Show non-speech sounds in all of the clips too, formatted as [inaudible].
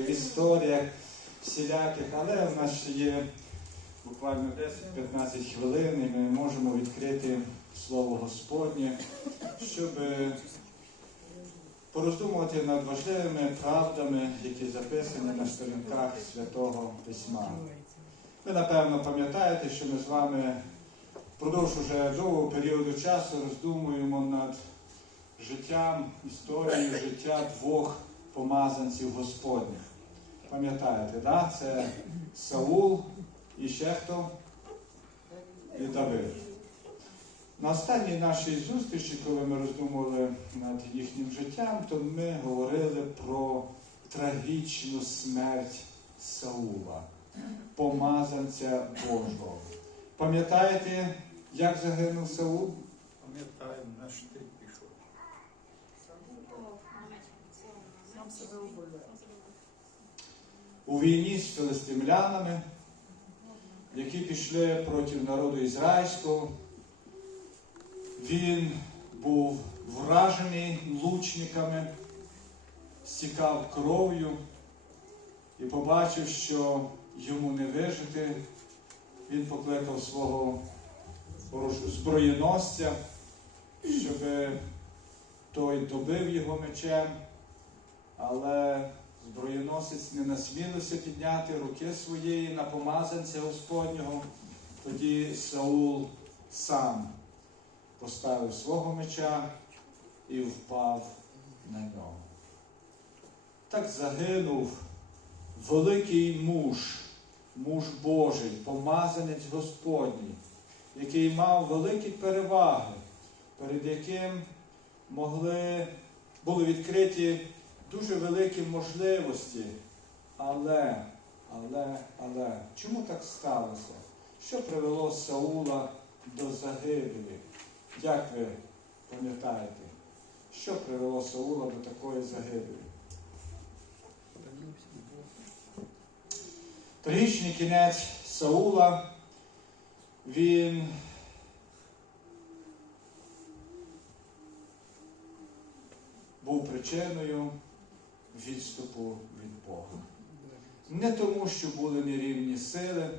в історіях всіляких, але в нас ще є буквально 10-15 хвилин, і ми можемо відкрити Слово Господнє, щоб пороздумувати над важливими правдами, які записані на сторінках Святого Письма. Ви, напевно, пам'ятаєте, що ми з вами впродовж уже довгого періоду часу роздумуємо над життям, історією життя двох помазанців Господніх. Пам'ятаєте, да? це Саул і ще хто? І Давид. На останній нашій зустрічі, коли ми роздумували над їхнім життям, то ми говорили про трагічну смерть Саула, помазанця Божого. Пам'ятаєте, як загинув Саул? Пам'ятаю, на штик Сам себе у війні з филистимлянами, які пішли проти народу ізраїльського. Він був вражений лучниками, стікав кров'ю і побачив, що йому не вижити. Він покликав свого зброєносця, щоб той добив його мечем, але зброєносець не насмілився підняти руки своєї на помазанця Господнього. Тоді Саул сам поставив свого меча і впав на нього. Так загинув великий муж, муж Божий, помазанець Господній, який мав великі переваги, перед яким могли, були відкриті дуже великі можливості. Але, але, але, чому так сталося? Що привело Саула до загибелі? Як ви пам'ятаєте? Що привело Саула до такої загибелі? Трагічний кінець Саула, він був причиною відступу від Бога. Не тому, що були нерівні сили.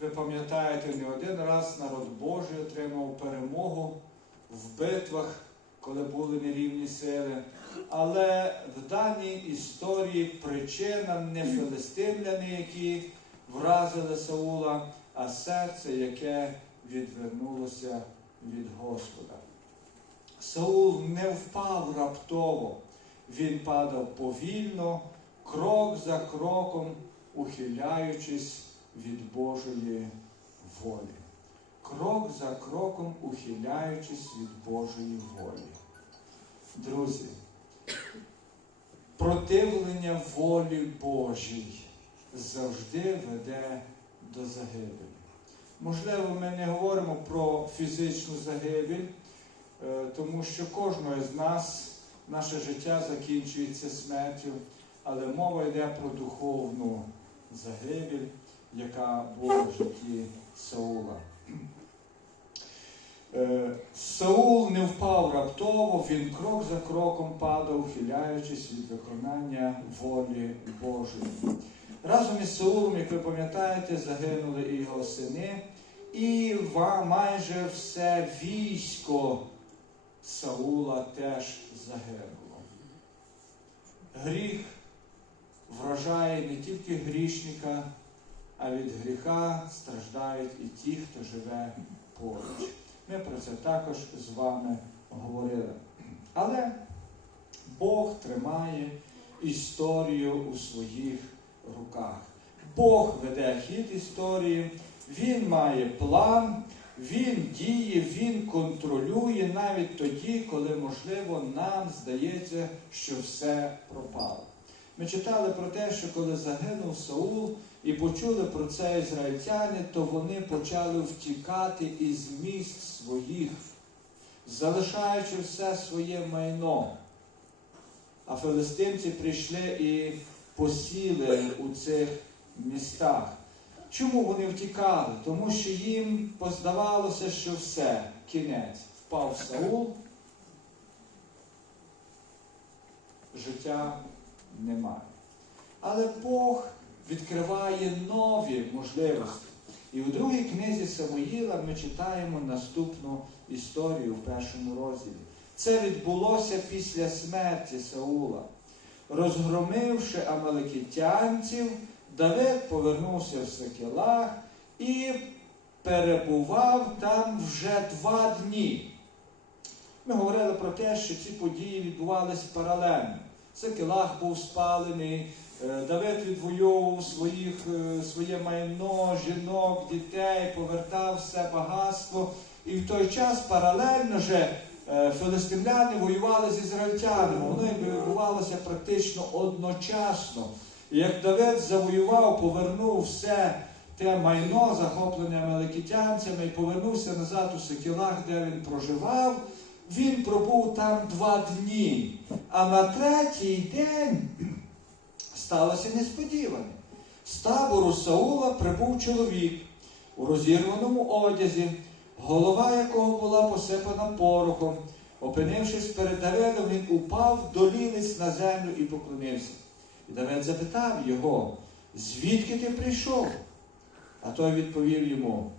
Ви пам'ятаєте, не один раз народ Божий отримав перемогу в битвах, коли були нерівні сили. Але в даній історії причина не филистимляни, які вразили Саула, а серце, яке відвернулося від Господа. Саул не впав раптово, він падав повільно, крок за кроком, ухиляючись від Божої волі. Крок за кроком ухиляючись від Божої волі. Друзі, противлення волі Божій завжди веде до загибелі. Можливо, ми не говоримо про фізичну загибель, е, тому що кожного з нас наше життя закінчується смертю, але мова йде про духовну загибель, яка була в житті Саула. Е, Саул не впав раптово, він крок за кроком падав, хиляючись від виконання волі Божої. Разом із Саулом, як ви пам'ятаєте, загинули і його сини, і майже все військо Саула теж загинуло. Гріх вражає не тільки грішника, а від гріха страждають і ті, хто живе поруч. Ми про це також з вами говорили. Але Бог тримає історію у своїх руках. Бог веде хід історії, Він має план, Він діє, Він контролює навіть тоді, коли, можливо, нам здається, що все пропало. Ми читали про те, що коли загинув Саул і почули про це ізраїльтяни, то вони почали втікати із місць своїх, залишаючи все своє майно. А филистимці прийшли і посіли у цих містах. Чому вони втікали? Тому що їм поздавалося, що все, кінець. Впав Саул, життя немає. Але Бог відкриває нові можливості. І у другій книзі Самуїла ми читаємо наступну історію в першому розділі. Це відбулося після смерті Саула. Розгромивши амаликитянців, Давид повернувся в Секелах і перебував там вже два дні. Ми говорили про те, що ці події відбувалися паралельно. Секелах був спалений, е, Давид відвоював своїх, е, своє майно, жінок, дітей, повертав все багатство. І в той час паралельно же е, филистимляни воювали з ізраїльтянами. Воно відбувалося практично одночасно. Як Давид завоював, повернув все те майно, захоплене амеликитянцями, і повернувся назад у Секілах, де він проживав, він пробув там два дні. А на третій день сталося несподіване. З табору Саула прибув чоловік у розірваному одязі, голова якого була посипана порохом. Опинившись перед Давидом, він упав долілиць на землю і поклонився. І Давид запитав його, звідки ти прийшов? А той відповів йому: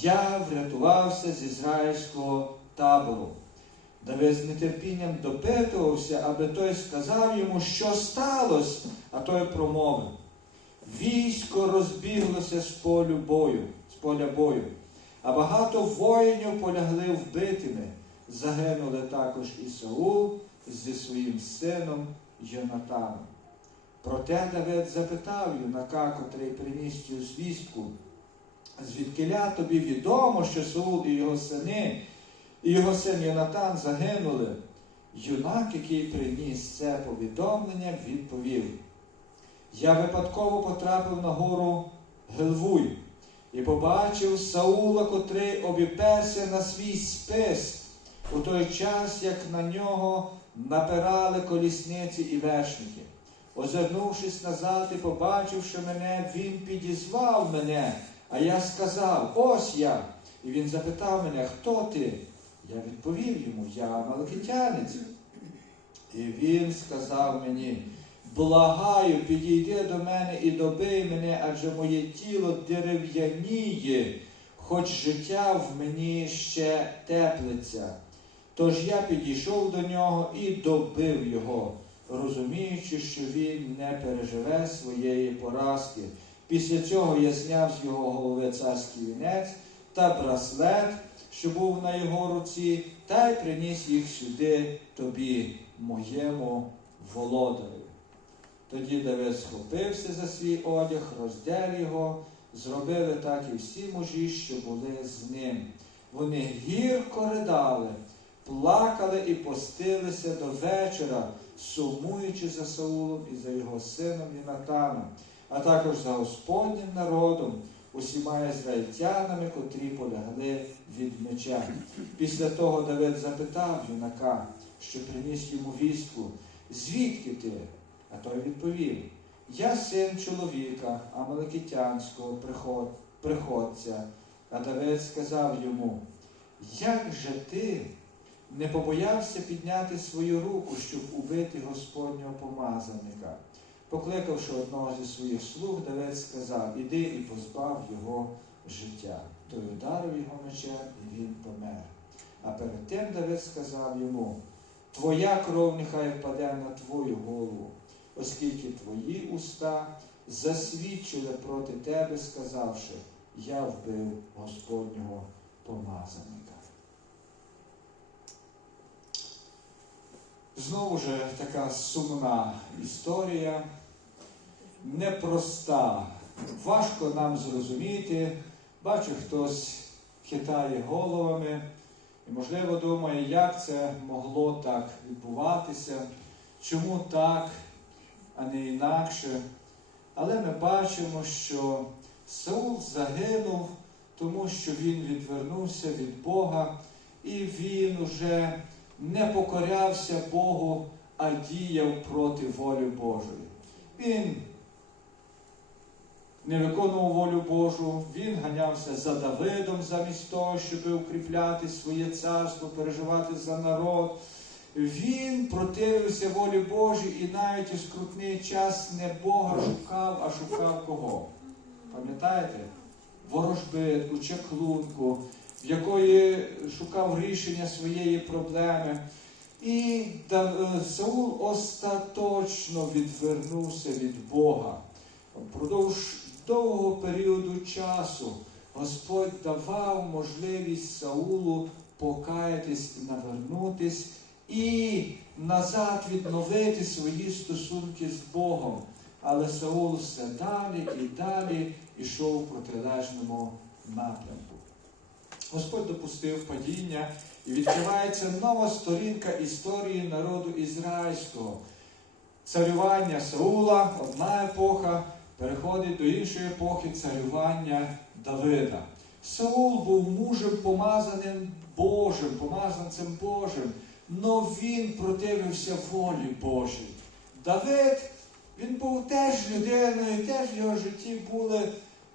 Я врятувався з ізраїльського табору. Давид з нетерпінням допитувався, аби той сказав йому, що сталося, а той промовив. Військо розбіглося з полю бою, з поля бою, а багато воїнів полягли вбитими. Загинули також і Саул зі своїм сином Йонатаном. Проте Давид запитав юнака, котрий приніс цю звістку, звідкиля тобі відомо, що Саул і його сини, і його син Йонатан загинули. Юнак, який приніс це повідомлення, відповів: Я випадково потрапив на гору Гелвуй і побачив Саула, котрий обіперся на свій спис у той час, як на нього напирали колісниці і вершники. Озирнувшись назад і побачивши мене, він підізвав мене, а я сказав: Ось я. І він запитав мене, хто ти? Я відповів йому, я малкитянець. І він сказав мені, благаю, підійди до мене і добий мене, адже моє тіло дерев'яніє, хоч життя в мені ще теплиться. Тож я підійшов до нього і добив його, розуміючи, що він не переживе своєї поразки. Після цього я зняв з його голови царський вінець та браслет, що був на його руці, та й приніс їх сюди тобі, моєму володарю. Тоді Давид схопився за свій одяг, роздер його, зробили так і всі мужі, що були з ним. Вони гірко ридали, плакали і постилися до вечора, сумуючи за Саулом і за його сином Єнатаном, а також за Господнім народом, усіма ізраїльтянами, котрі полягли від меча. Після того Давид запитав юнака, що приніс йому вістку, звідки ти? А той відповів: Я син чоловіка, амаликитянського приход, приходця. А Давид сказав йому, як же ти не побоявся підняти свою руку, щоб убити Господнього помазаника? Покликавши одного зі своїх слуг, Давид сказав, іди і позбав його життя. Той ударив його мечем, і він помер. А перед тим Давид сказав йому, Твоя кров нехай впаде на твою голову, оскільки твої уста засвідчили проти тебе, сказавши, я вбив Господнього помазаника. Знову ж така сумна історія, непроста, важко нам зрозуміти. Бачу, хтось хитає головами і, можливо, думає, як це могло так відбуватися, чому так, а не інакше. Але ми бачимо, що Саул загинув, тому що він відвернувся від Бога, і він уже не покорявся Богу, а діяв проти волі Божої. Він не виконував волю Божу, він ганявся за Давидом замість того, щоб укріпляти своє царство, переживати за народ. Він противився волі Божій і навіть у скрутний час не Бога шукав, а шукав кого? Пам'ятаєте? Ворожбит, у чаклунку, в якої шукав рішення своєї проблеми. І е, Саул остаточно відвернувся від Бога. Впродовж довгого періоду часу Господь давав можливість Саулу покаятись і навернутись і назад відновити свої стосунки з Богом. Але Саул все далі і далі йшов в протилежному напрямку. Господь допустив падіння і відкривається нова сторінка історії народу ізраїльського. Царювання Саула, одна епоха, переходить до іншої епохи царювання Давида. Саул був мужем помазаним Божим, помазанцем Божим, но він противився волі Божій. Давид, він був теж людиною, теж в його житті були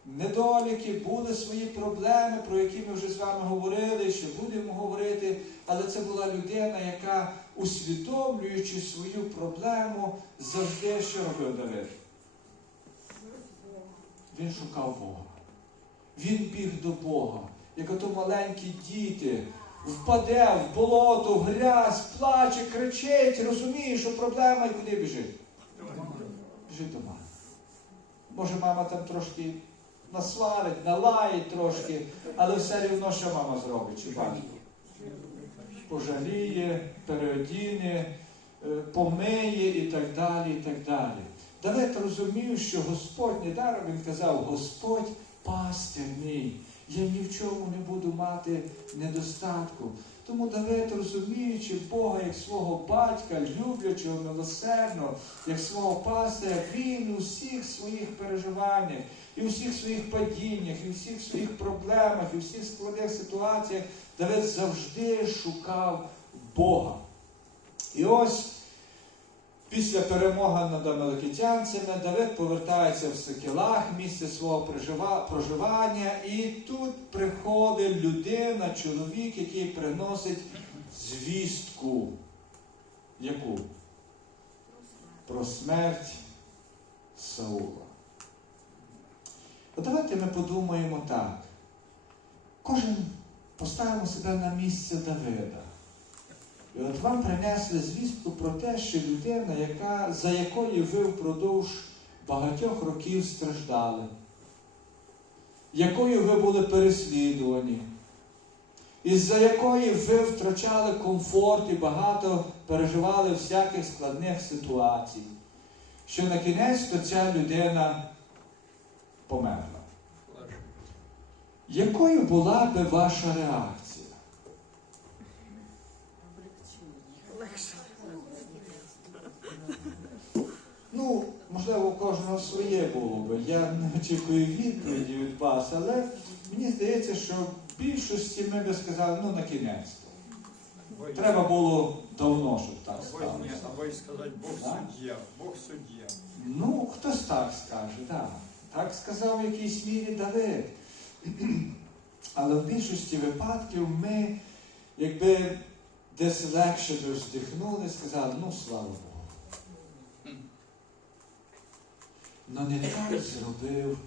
недоліки, були свої проблеми, про які ми вже з вами говорили, що будемо говорити. Але це була людина, яка, усвідомлюючи свою проблему, завжди що робив Давид? Він шукав Бога. Він біг до Бога. Як ото маленькі діти, впаде в болото, в грязь, плаче, кричить, розуміє, що проблема і куди біжить? Біжить до мами. Може, мама там трошки насварить, налаїть трошки, але все рівно, що мама зробить, чи батько? Пожаліє, переодіне, е, помиє і так далі. і так далі. Давид розумів, що Господь недаром він казав, Господь пастир мій, я ні в чому не буду мати недостатку. Тому Давид, розуміючи Бога як свого батька, люблячого, милосердного, як свого пастиря, він у всіх своїх переживаннях, і у всіх своїх падіннях, і у всіх своїх проблемах, і у всіх складних ситуаціях Давид завжди шукав Бога. І ось після перемоги над амеликитянцями Давид повертається в Секелах, місце свого проживання, і тут приходить людина, чоловік, який приносить звістку. Яку? Про смерть Саула. От давайте ми подумаємо так. Кожен поставимо себе на місце Давида. І от вам принесли звістку про те, що людина, яка, за якою ви впродовж багатьох років страждали, якою ви були переслідувані, із-за якої ви втрачали комфорт і багато переживали всяких складних ситуацій, що на кінець то ця людина померла. Якою була би ваша реакція? Ну, можливо, у кожного своє було би. Я не очікую відповіді від вас, але мені здається, що в більшості ми би сказали, ну на кінець. Треба було давно, щоб так сталося. або й сказати Бог суддя, Бог суддя. Ну, хтось так скаже, так. Так сказав в якійсь мірі Давид. [clears throat] Але в більшості випадків ми, якби десь легше вздихнули, сказали, ну слава Богу. Но не так зробив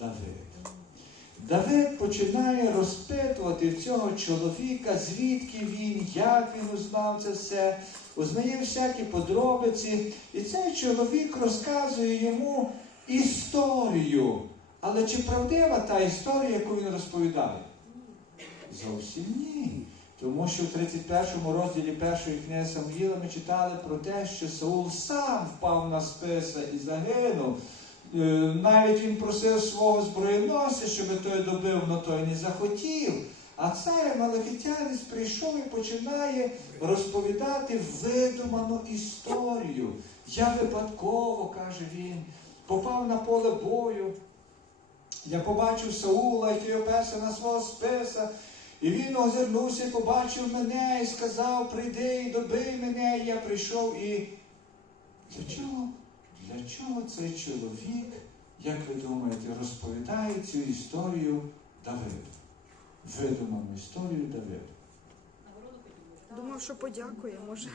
Давид. Давид починає розпитувати цього чоловіка, звідки він, як він узнав це все, узнає всякі подробиці. І цей чоловік розказує йому історію. Але чи правдива та історія, яку він розповідає? Зовсім ні. Тому що в 31 розділі першої книги Самуїла ми читали про те, що Саул сам впав на списа і загинув. Е, Навіть він просив свого зброєносця, щоб той добив, але той не захотів. А цей Малахітянець прийшов і починає розповідати видуману історію. Я випадково, каже він, попав на поле бою. Я побачив Саула, який оперся на свого списа, і він озирнувся і побачив мене і сказав, прийди і добий мене. І я прийшов і. Для чого? Чого цей чоловік, як ви думаєте, розповідає цю історію Давиду? Видуману історію Давиду. Думав, що подякує, може.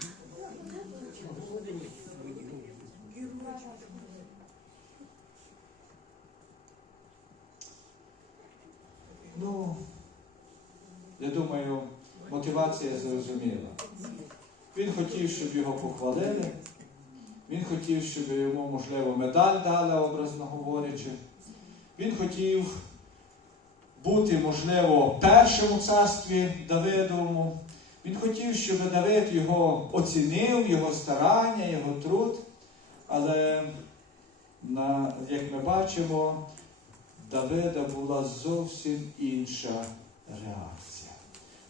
Ну, я думаю, мотивація зрозуміла. Він хотів, щоб його похвалили. Він хотів, щоб йому, можливо, медаль дали, образно говорячи. Він хотів бути, можливо, першим у царстві Давидовому. Він хотів, щоб Давид його оцінив, його старання, його труд. Але, на, як ми бачимо, Давида була зовсім інша реакція.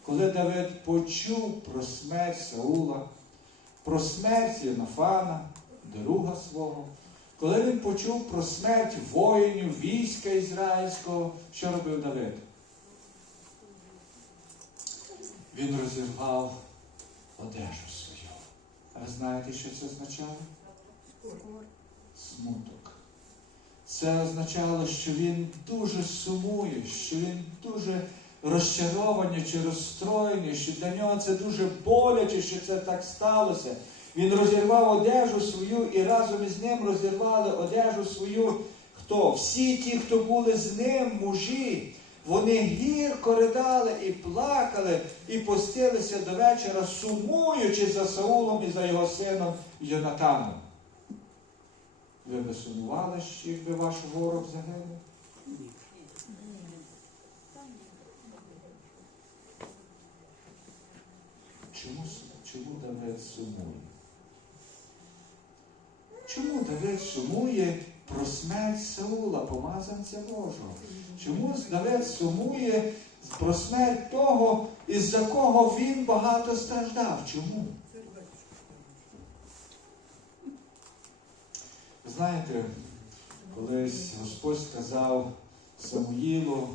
Коли Давид почув про смерть Саула, про смерть Єнафана, друга свого, коли він почув про смерть воїнів війська ізраїльського, що робив Давид? Він розірвав одежу свою. А ви знаєте, що це означало? Смуток. Це означало, що він дуже сумує, що він дуже розчарований чи розстроєний, що для нього це дуже боляче, що це так сталося. Він розірвав одежу свою і разом із ним розірвали одежу свою. Хто? Всі ті, хто були з ним, мужі, вони гірко ридали і плакали, і постилися до вечора, сумуючи за Саулом і за його сином Йонатаном. Ви би сумували, що якби ваш ворог загинув? Чому, чому Давид сумує? Чому Давид сумує про смерть Саула, помазанця Божого? Чому Давид сумує про смерть того, із-за кого він багато страждав? Чому? Знаєте, колись Господь сказав Самуїлу,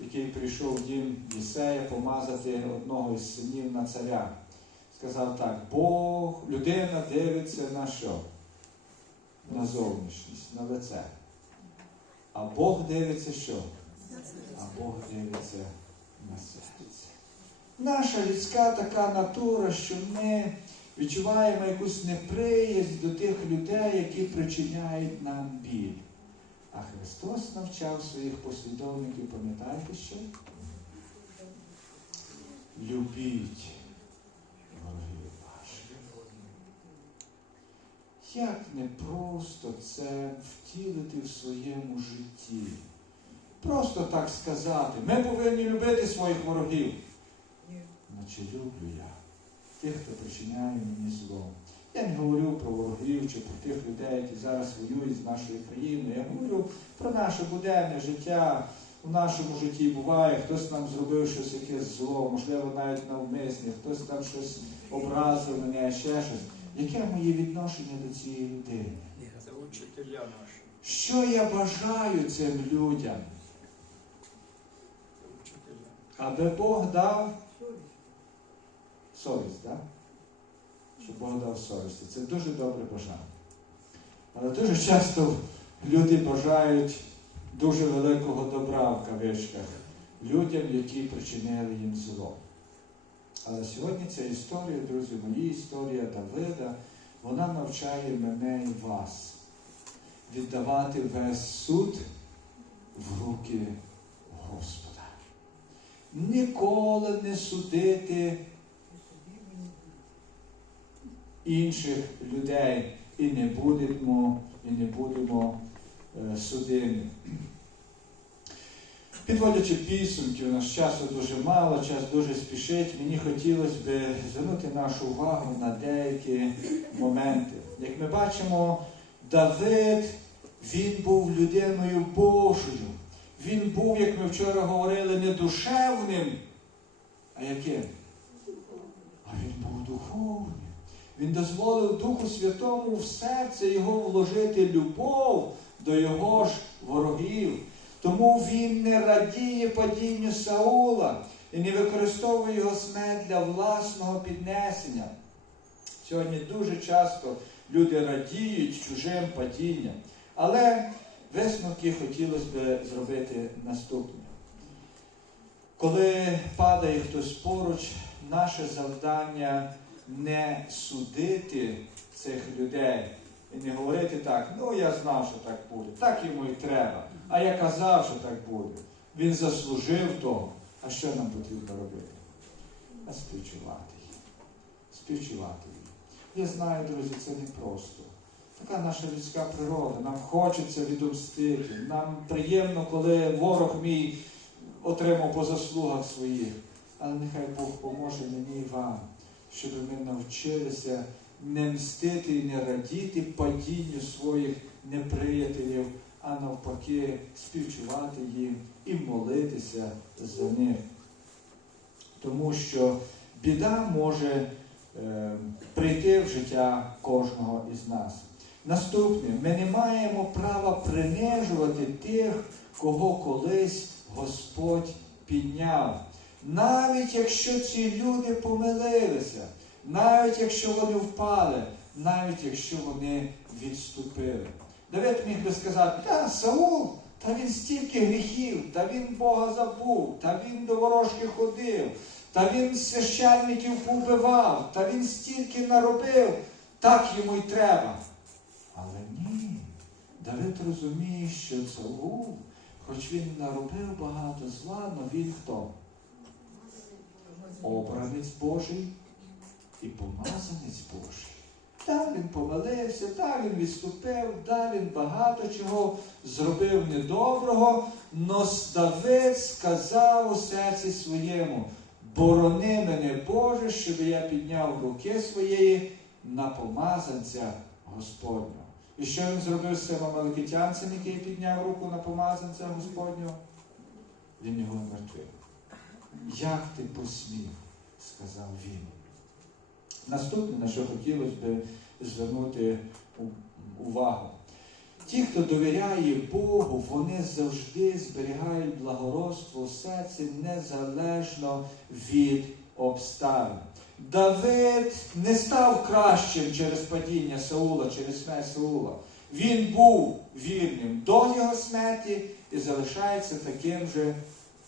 який прийшов в дім Єсея помазати одного із синів на царя. Сказав так, Бог, людина дивиться на що? На зовнішність, на лице. А Бог дивиться що? А Бог дивиться на серце. Наша людська така натура, що ми відчуваємо якусь неприязнь до тих людей, які причиняють нам біль. А Христос навчав своїх послідовників, пам'ятаєте що? Любіть ворогів ваших. Як непросто це втілити в своєму житті. Просто так сказати. Ми повинні любити своїх ворогів. Наче люблю я тих, хто причиняє мені зло. Я не говорю про ворогів чи про тих людей, які зараз воюють з нашою країною. Я говорю про наше буденне життя. У нашому житті буває, хтось нам зробив щось якесь зло, можливо, навіть навмисне, хтось там щось образив мене, ще щось. Яке моє відношення до цієї людини? Це учителя наші. Що я бажаю цим людям? Аби Бог дав совість, так? Щоб Бог дав совісті. Це дуже добре бажання. Але дуже часто люди бажають дуже великого добра в кавичках людям, які причинили їм зло. Але сьогодні ця історія, друзі, мої історія Давида, вона навчає мене і вас віддавати весь суд в руки Господа. Ніколи не судити інших людей і не будемо, і не будемо е, судими. Підводячи підсумки, у нас часу дуже мало, час дуже спішить. Мені хотілося б звернути нашу увагу на деякі моменти. Як ми бачимо, Давид, він був людиною Божою. Він був, як ми вчора говорили, не душевним, а яким? А він був духовним. Він дозволив Духу Святому в серце його вложити любов до його ж ворогів. Тому він не радіє падінню Саула і не використовує його смерть для власного піднесення. Сьогодні дуже часто люди радіють чужим падінням. Але висновки хотілося б зробити наступне. Коли падає хтось поруч, наше завдання не судити цих людей і не говорити так, ну я знав, що так буде, так йому і треба. А я казав, що так буде. Він заслужив того. А що нам потрібно робити? А співчувати їм. Співчувати їм. Я знаю, друзі, це не просто. Така наша людська природа. Нам хочеться відомстити. Нам приємно, коли ворог мій отримав по заслугах своїх. Але нехай Бог поможе мені і вам, щоб ми навчилися не мстити і не радіти падінню своїх неприятелів, а навпаки, співчувати їм і молитися за них. Тому що біда може е, прийти в життя кожного із нас. Наступне, ми не маємо права принижувати тих, кого колись Господь підняв. Навіть якщо ці люди помилилися, навіть якщо вони впали, навіть якщо вони відступили. Давид міг би сказати, та Саул, та він стільки гріхів, та він Бога забув, та він до ворожки ходив, та він священників повбивав, та він стільки наробив, так йому й треба. Але ні, Давид розуміє, що Саул, хоч він наробив багато зла, але він хто? Обранець Божий і помазанець Божий. Так він помилився, так він відступив, так він багато чого зробив недоброго, но Давид сказав у серці своєму, борони мене Боже, щоб я підняв руки своєї на помазанця Господнього. І що він зробив з цим амаликитянцем, який підняв руку на помазанця Господнього? Він його мертвив. Як ти посмів, сказав він. Наступне, на що хотілося б звернути увагу. Ті, хто довіряє Богу, вони завжди зберігають благородство в серці незалежно від обставин. Давид не став кращим через падіння Саула, через смерть Саула. Він був вірним до його смерті і залишається таким же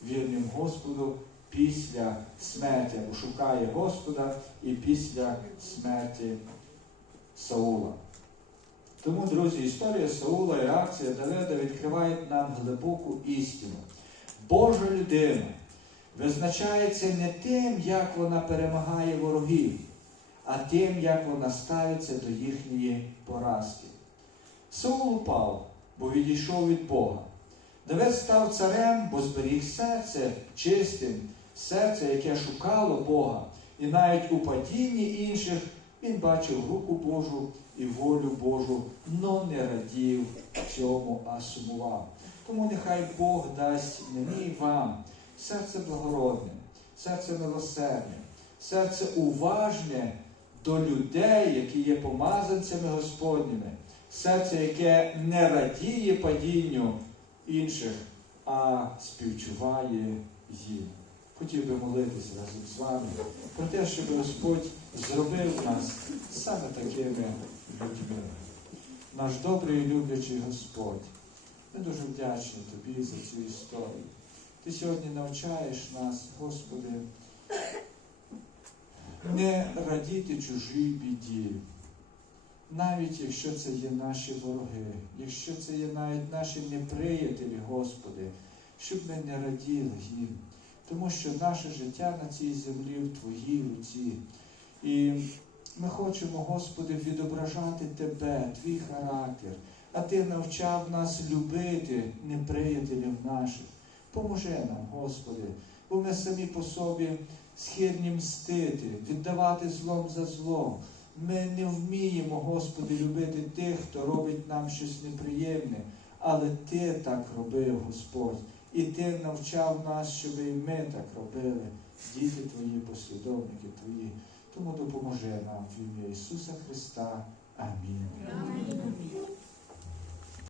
вірним Господу після смерті, або шукає Господа і після смерті Саула. Тому, друзі, історія Саула і реакція Давида відкривають нам глибоку істину. Божа людина визначається не тим, як вона перемагає ворогів, а тим, як вона ставиться до їхньої поразки. Саул упав, бо відійшов від Бога. Давид став царем, бо зберіг серце чистим, серце, яке шукало Бога. І навіть у падінні інших він бачив руку Божу і волю Божу, но не радів цьому, а сумував. Тому нехай Бог дасть мені і вам серце благородне, серце милосердне, серце уважне до людей, які є помазанцями Господніми, серце, яке не радіє падінню інших, а співчуває їм. Хотів би молитися разом з вами про те, щоб Господь зробив нас саме такими людьми. Наш добрий і люблячий Господь. Ми дуже вдячні Тобі за цю історію. Ти сьогодні навчаєш нас, Господи, не радіти чужій біді, навіть якщо це є наші вороги, якщо це є навіть наші неприятелі, Господи, щоб ми не раділи їм, тому що наше життя на цій землі в Твоїй руці. І ми хочемо, Господи, відображати Тебе, Твій характер, а Ти навчав нас любити неприятелів наших. Поможи нам, Господи, бо ми самі по собі схильні мстити, віддавати злом за злом. Ми не вміємо, Господи, любити тих, хто робить нам щось неприємне, але Ти так робив, Господь. І Ти навчав нас, щоб і ми так робили, діти Твої, послідовники Твої. Тому допоможи нам в ім'я Ісуса Христа. Амінь. Амінь.